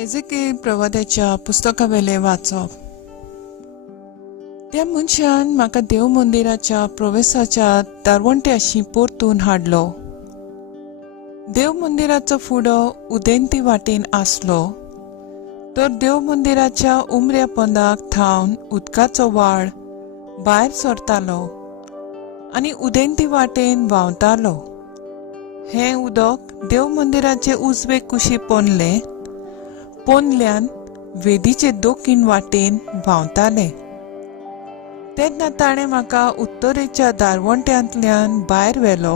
एजेकेल प्रवाद्याच्या पुस्तकावेले वाचप. त्या मनशान म्हाका देव मंदिराच्या प्रवेशाच्या दारवंट्याशी परतून हाडलो. देव मंदिराचो फुडो उदेंती वाटेन आसलो, तर देव मंदिराच्या उमऱ्या पंदाक थावन उदकाचो व्हाळ भायर सरतालो आनी उदेंती वाटेन व्हांवतालो. हें उदक देव मंदिराचे उजवे कुशी पोंदल्यान वेदीचे दोखीण वाटेन व्हांवताले. तेन्ना ताणें म्हाका उत्तरेच्या दारवंट्यांतल्यान भायर व्हेलो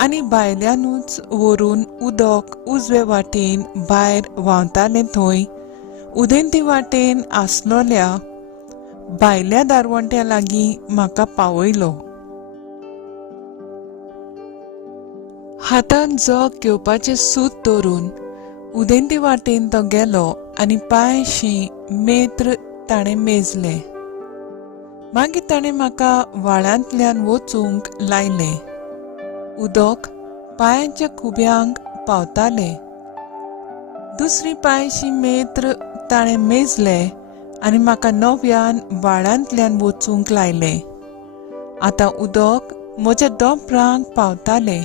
आनी भायल्यानूच व्हरून उदक उजवे वाटेन भायर व्हांवतालें थंय उदेंती वाटेन आसलोल्या भायल्या दारवंट्या लागीं म्हाका पावयलो. हातान जग घेवपाचें सूत धरून उदेंती वाटेन तो गेलो आनी पांयशी मेत्र ताणें मेजले. मागीर ताणें म्हाका व्हाळांतल्यान वचूंक लायलें. उदक पांयाच्या खुब्यांक पावतालें. दुसरी पांयशी मेत्र ताणें मेजले आनी म्हाका नव्यान व्हाळांतल्यान वचूंक लायलें. आतां उदक म्हज्या दोंपरांक पावतालें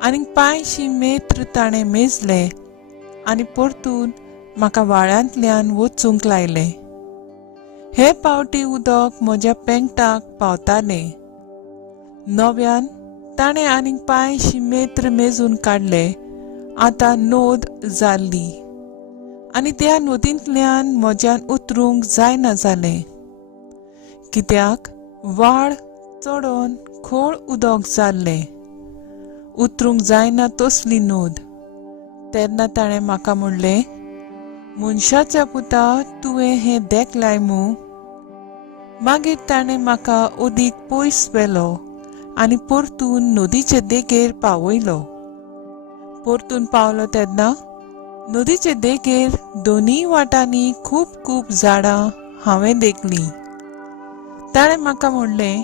आनी पांयशी मेत्र ताणें मेजले आनी परतून म्हाका व्हाळांतल्यान वचूंक लायलें. हे पावटी उदक म्हज्या पेंगटाक पावतालें. नव्यान ताणें आनीक पांयशी मेत्र मेजून काडले. आतां नोद जाल्ली आनी त्या नोदींतल्यान म्हज्यान उतरूंक जायना जालें, कित्याक व्हाळ चडोन खोल उदक जाल्लें. उतरूंक जायना तसली नोद. तेन्ना ताणें म्हाका म्हणलें, मनशाच्या पुता, तुवें हें देखलाय मू? मागीर ताणें म्हाका ओदीक पयस व्हेलो आनी परतून नदीचे देगेर पावयलो. परतून पावलो तेन्ना नदीचे देगेर दोनीय वाटांनी खूब झाडां हांवें देखलीं. ताणें म्हाका म्हणलें,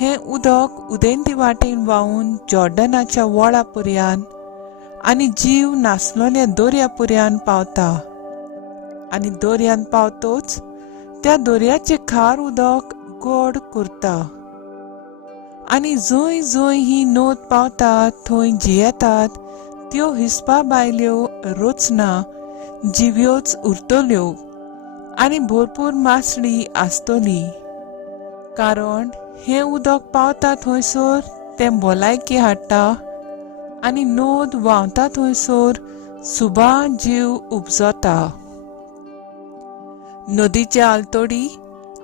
हें उदक उदेंती वाटेन व्हांवून जॉर्डनाच्या व्हाळा पर्यान आनी जीव नासलोल्या दोर्या पर्यान पावता. आनी दोर्यान पावतोच त्या दोर्याचें खार उदक गोड करता. आनी जंय जंय ही नोद पावता थंय जियेतात त्यो हिस्पा बायल्यो रोचना जिव्योच उरतल्यो आनी भरपूर मासळी आसतली. कारण हें उदक पावता थंयसर तें भलायकी हाडटा आनी नोद व्हांवता थंयसर सुबान जीव उपजता. नदीचे आलतोडी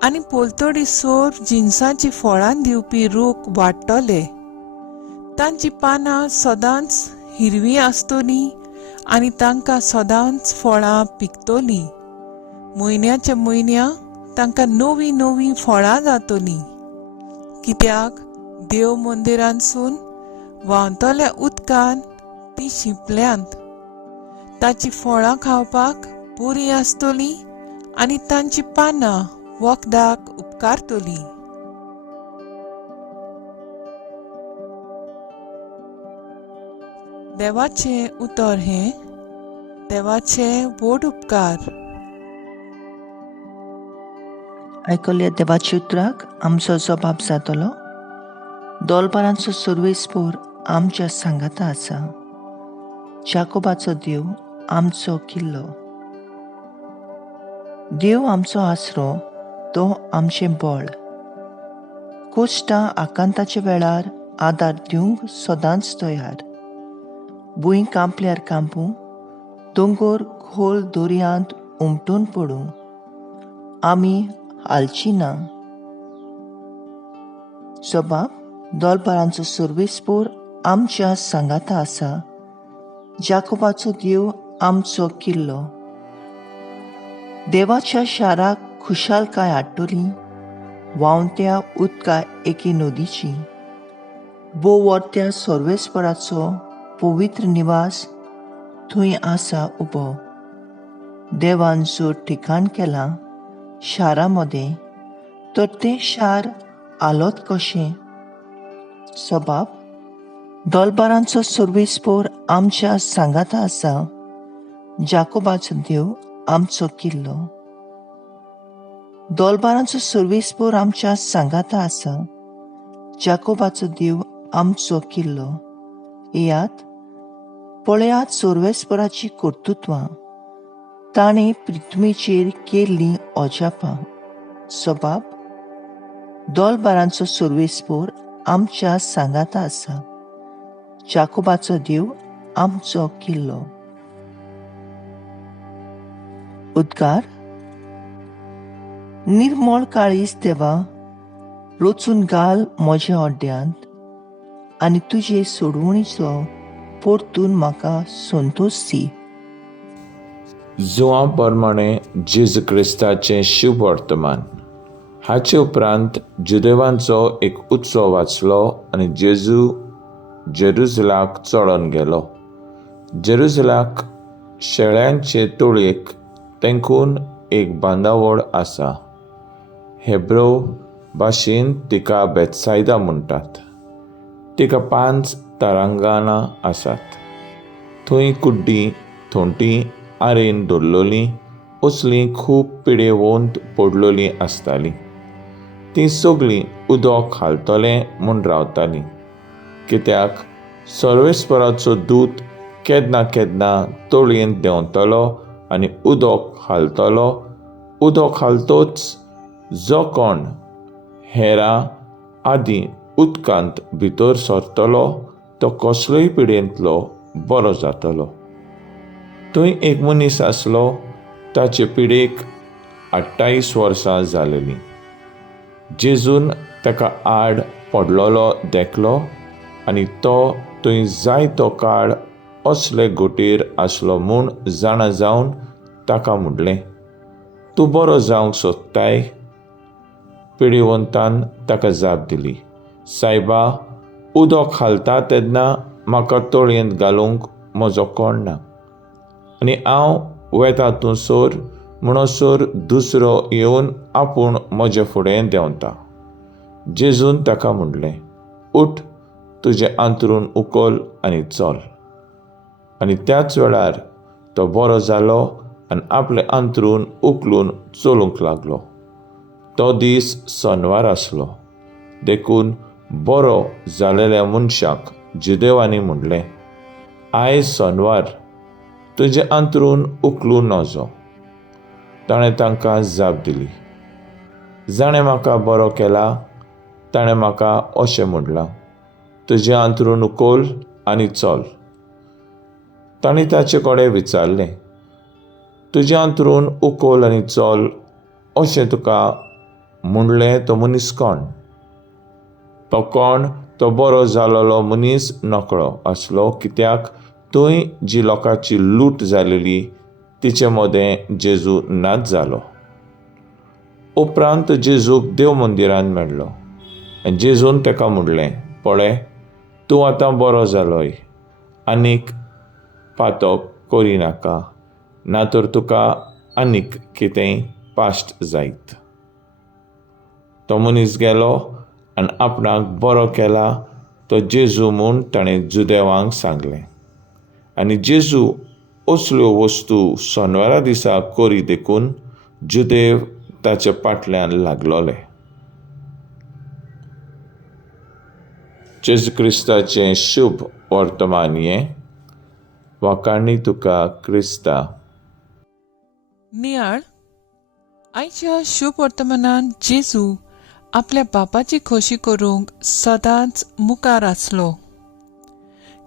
आनी पोलतोडी सोर जिनसाची फळां दिवपी रूख वाडटले. तांची पानां सदांच हिरवीं आसतलीं आनी तांकां सदांच फळां पिकतलीं. म्हयन्याच्या म्हयन्या तांकां नवीं नवीं फळां जातलीं, कित्याक देव मंदिरांतसून व्हांवतल्या उदकान ती शिंपल्यांत. ताची फळां खावपाक बरीं आसतलीं आनी तांची पानां वखदाक उपकारतलीं. देवाचें उतर हें. देवाचे व्हड उपकार. आयकल्ल्या देवाच्या उतराक आमचो जबाब जातलो. दोलबारांचो सर्वेस्पोर आमच्या सांगाता आसा. जाकोबाचो देव आमचो किल्लो. देव आमचो आसरो, तो आमचें बळ. कोश्टां आकांताच्या वेळार आदार दिवंक सदांच तयार. भुंय कांपल्यार कांपूं, दोंगर खोल दर्यांत उमटून पडूं, आमी हालची ना. जबाब. दोलबारांचो सर्वेस्पोर आमच्या सांगाता आसा. जाकोबाचो देव आमचो किल्लो. देवाच्या शाराक खुशालकाय हाडटली, व्हांवत्या उदका एके नदीची. बोवर्त्या सर्वेस्पराचो पवित्र निवास थंय आसा उबो. देवान जो ठिकाण केलां शारा मदें, तर तें शार आलोत कशें. सबाब. दोलबारांचो सर्वेस्पोर आमच्या सांगाता आसा. जाकोबाचो देव आमचो किल्लो. दोलबारांचो सर्वेस्पोर आमच्या सांगाता आसा. जाकोबाचो देव आमचो किल्लो. येयात, पळयात सर्वेस्पराची कर्तुत्वां. ताणें पृथ्वीचेर केल्लीं अजापां. सबाब, दोलबारांचो सर्वेस्पोर आमच्या सांगाता आसा. जाकोबाचो देव आमचो किल्लो. उद्गार. निर्मळ काळीज देवा, रचून घाल म्हज्या ओड्ड्यांत आनी तुजे सोडवणीचो परतून म्हाका संतोश दी. जुवां प्रमाणे जेजू क्रिस्ताचें शुभ वर्तमान. हाचे उपरांत जुदेवांचो एक उत्सव वाचलो आनी जेजू जेरुसलाक चडोन गेलो. जेरुसलाक शेळ्यांचे तोळयेक तेंकून एक बांदावळ आसा. हेब्रो भाशेन तिका बेतसायदा म्हणटात. तिका 5 तारांगणां आसात. थंय कुड्डी, थोंटी, आरेन दवरलोलीं असलीं खूब पिडेवंत पडलोलीं आसतालीं. तीं सगळीं उदक हालतलें म्हूण रावतालीं, कित्याक सर्वेस्पराचो दूत केन्ना केन्ना तळयेंत देंवतलो आनी उदक हालतलो. उदक हालतोच जो कोण हेरां आदीं उदकांत भितर सरतलो तो कसलोय पिडेंतलो बरो जातलो. थंय एक मनीस आसलो, ताचे पिडेक 28 वर्सां जालेलीं. जेजून ताका आड पडलोलो देखलो आनी तो थंय जायतो काळ असले गोटेर आसलो म्हूण जाणा जावन ताका म्हणलें, तूं बरो जावंक सोदताय? पिडेवंतान ताका जाप दिली, सायबा, उदक हालता तेन्ना म्हाका तळयेंत घालूंक म्हजो कोण ना, आनी हांव वेता तूं सोर म्हणसर दुसरो येवन आपूण म्हजे फुडें देंवता. जेजून ताका म्हणलें, उठ, तुजें अंथरूण उखल आनी चल. आनी त्याच वेळार तो बरो जालो आनी आपलें अंथरूण उखलून चलूंक लागलो. तो दीस शेनवार आसलो. देखून बरो जालेल्या मनशाक जुदेवांनी म्हणलें, आयज शेनवार, तुजें अंथरूण उखलून नजो. ताणें तांकां जाप दिली, जाणें म्हाका बरो केला ताणें म्हाका अशें म्हणलां, तुजें अंथरूण उखल आनी चल. ताणें ताचे कडेन विचारलें, तुजें अंथरूण उखल आनी चल अशें तुका म्हणलें तो मनीस कोण? तो कोण? तो बरो जालोलो मनीस नकळो आसलो, कित्याक थंय जी लोकांची लूट जालेली तिचे मोदें जेजू नाच जालो. उपरांत जेजूक देव मंदिरांत मेळ्ळो आनी जेजून ताका म्हणलें, पळय, तूं आतां बरो जालोय, आनीक पातक करिनाका, ना तर तुका आनीक कितेंय पाश्ट जायत. तो मनीस गेलो आनी आपणाक बरो केला तो जेजू म्हूण ताणें जुदेवांक सांगलें. आनी जेजू असल्यो वस्तू शेनवारा दिसा करी देखून जुदेव ताचे फाटल्यान लागलोले. जेजू क्रिस्ताचें शुभ वर्तमान हें. वाकाणी तुका क्रिस्ता. नियाळ. आयच्या शुभ वर्तमानांत जेजू आपल्या बापाची खोशी करूंक सदांच मुखार आसलो.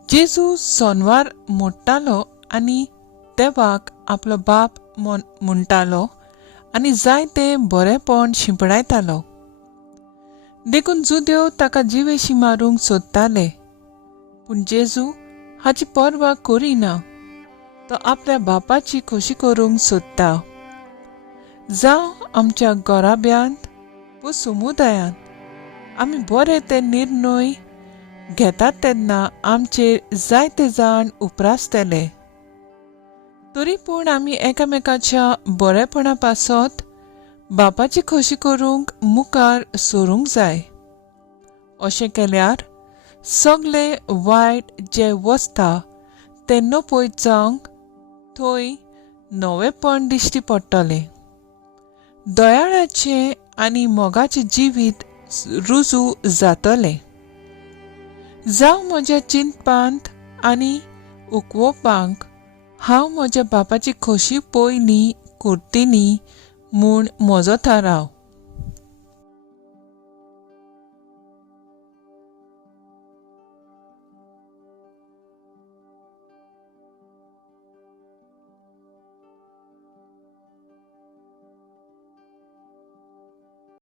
जेजू शेनवार मोडटालो आनी देवाक आपलो बाप म्हणटालो आनी जायते बरेपण शिंपडायतालो. देखून जुदेव ताका जिवेशी मारूंक सोदताले, पूण जेजू हाची पर्वा करिना. तो आपल्या बापाची खोशी करूंक सोदता. जावं आमच्या घराब्यांत वा समुदायांत आमी बरे ते निर्णय घेतात तेन्ना आमचेर जायते जाण उपरासतले. तरी पूण आमी एकामेकाच्या बरेपणा पासत बापाची खोशी करूंक मुखार सरूंक जाय. अशें केल्यार सगळे वायट जे वसता ते नपयत जावंक थंय नवेपण दिश्टी पडटलें. दयाळाचें आनी मोगाचें जिवीत रुजू जातलें. जावं म्हज्या चिंतपांत आनी उकवोवपांक हांव म्हज्या बापाची खोशी पळयनी करतनी म्हूण म्हजो थाराव.